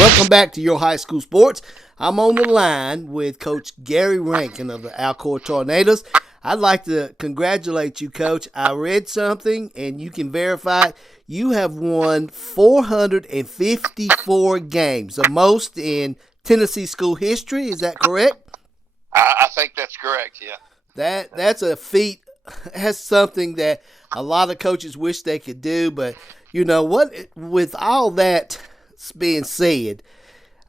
Welcome back to Your High School Sports. I'm on the line with Coach Gary Rankin of the Alcoa Tornadoes. I'd like to congratulate you, Coach. I read something, and you can verify it. You have won 454 games, the most in Tennessee school history. Is that correct? I think that's correct. Yeah. That's a feat. That's something that a lot of coaches wish they could do. But you know what? With all that being said,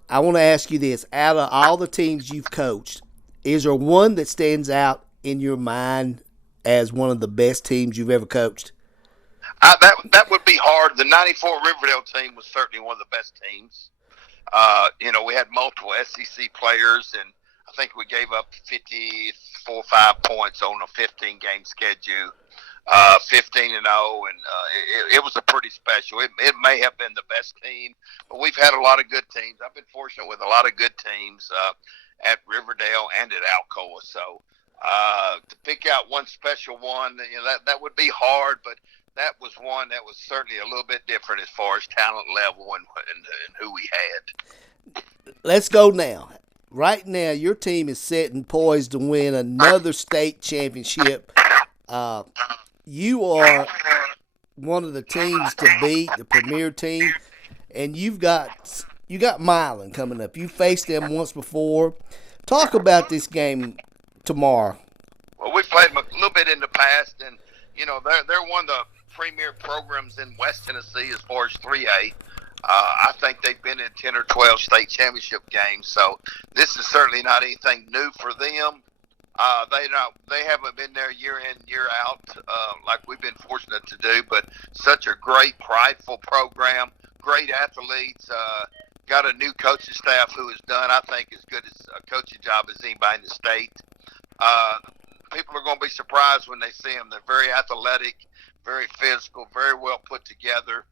I want to ask you this: out of all the teams you've coached, is there one that stands out in your mind as one of the best teams you've ever coached? That would be hard. The '94 Riverdale team was certainly one of the best teams. We had multiple SEC players, and I think we gave up 54, 5 points on a 15-game schedule, 15 and 0, and it was a pretty special. It may have been the best team, but we've had a lot of good teams. I've been fortunate with a lot of good teams at Riverdale and at Alcoa. So to pick out one special one, that would be hard, but that was one that was certainly a little bit different as far as talent level and who we had. Let's go now. Right now, your team is set and poised to win another state championship. You are one of the teams to beat, the premier team, and you got Milan coming up. You faced them once before. Talk about this game tomorrow. Well, we played them a little bit in the past, and they're one of the premier programs in West Tennessee as far as 3A. I think they've been in 10 or 12 state championship games, so this is certainly not anything new for them. They haven't been there year in, year out like we've been fortunate to do, but such a great, prideful program, great athletes, got a new coaching staff who has done, I think, as good as a coaching job as anybody in the state. People are going to be surprised when they see them. They're very athletic, very physical, very well put together.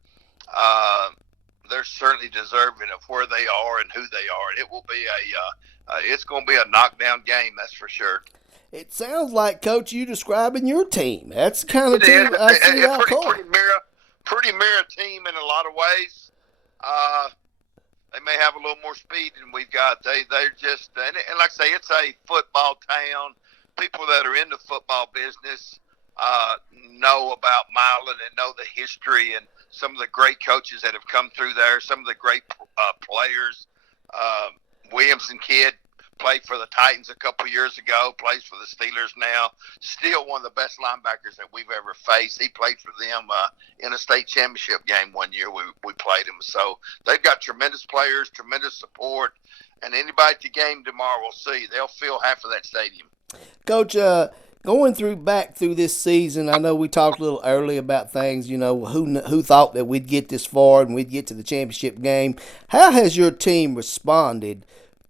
They're certainly deserving of where they are and who they are. It will be it's going to be a knockdown game, that's for sure. It sounds like, Coach, you describing your team. That's the kind of team I see out cold. Pretty mirror team in a lot of ways. They may have a little more speed than we've got. They're just and like I say, it's a football town. People that are in the football business know about Milan and know the history and some of the great coaches that have come through there, some of the great players. Williamson kid played for the Titans a couple years ago, plays for the Steelers now. Still one of the best linebackers that we've ever faced. He played for them in a state championship game one year. We played him. So they've got tremendous players, tremendous support, and anybody at the game tomorrow will see. They'll fill half of that stadium. Coach, going back through this season, I know we talked a little early about things. Who thought that we'd get this far and we'd get to the championship game. How has your team responded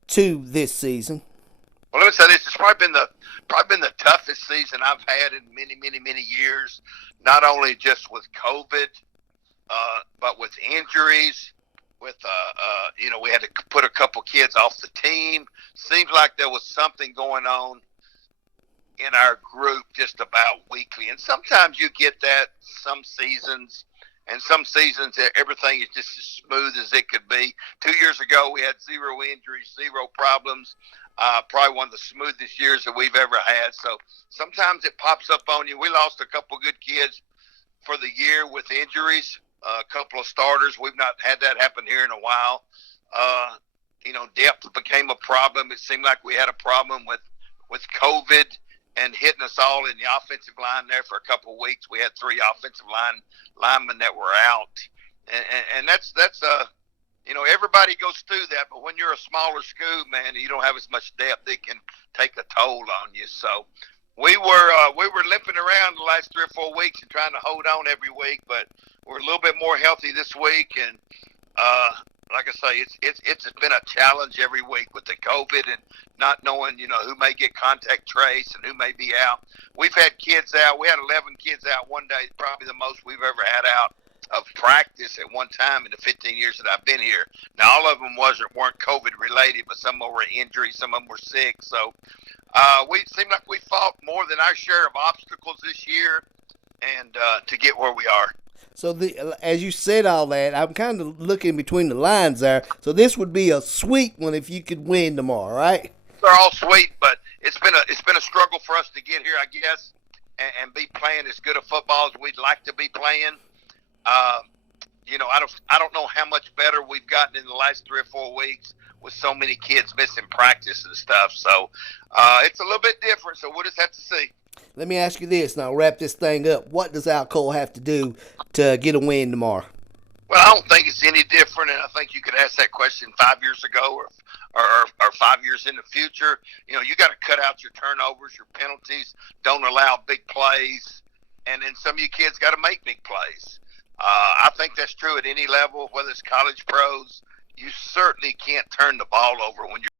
to this season? Well, let me say this: it's probably been the toughest season I've had in many, many, many years. Not only just with COVID, but with injuries. With we had to put a couple kids off the team. Seems like there was something going on in our group just about weekly. And sometimes you get that some seasons, and some seasons everything is just as smooth as it could be. 2 years ago, we had 0 injuries, 0 problems. Probably one of the smoothest years that we've ever had. So sometimes it pops up on you. We lost a couple good kids for the year with injuries, a couple of starters. We've not had that happen here in a while. Depth became a problem. It seemed like we had a problem with COVID and hitting us all in the offensive line there for a couple of weeks. We had 3 offensive linemen that were out, and that's everybody goes through that. But when you're a smaller school, man, you don't have as much depth. It can take a toll on you. So we were limping around the last 3 or 4 weeks and trying to hold on every week, but we're a little bit more healthy this week, and like I say, it's been a challenge every week with the COVID and not knowing, who may get contact trace and who may be out. We've had kids out. We had 11 kids out one day, probably the most we've ever had out of practice at one time in the 15 years that I've been here. Now, all of them weren't COVID related, but some of them were injuries, some of them were sick. So we seem like we fought more than our share of obstacles this year, and to get where we are. So as you said all that, I'm kind of looking between the lines there. So this would be a sweet one if you could win tomorrow, right? They're all sweet, but it's been a struggle for us to get here, I guess, and be playing as good a football as we'd like to be playing. Uh, I don't know how much better we've gotten in the last 3 or 4 weeks with so many kids missing practice and stuff. So it's a little bit different. So we'll just have to see. Let me ask you this, and I'll wrap this thing up. What does Alcoa have to do to get a win tomorrow? Well, I don't think it's any different, and I think you could ask that question 5 years ago or 5 years in the future. You got to cut out your turnovers, your penalties, don't allow big plays, and then some of you kids got to make big plays. I think that's true at any level, whether it's college, pros. You certainly can't turn the ball over when you're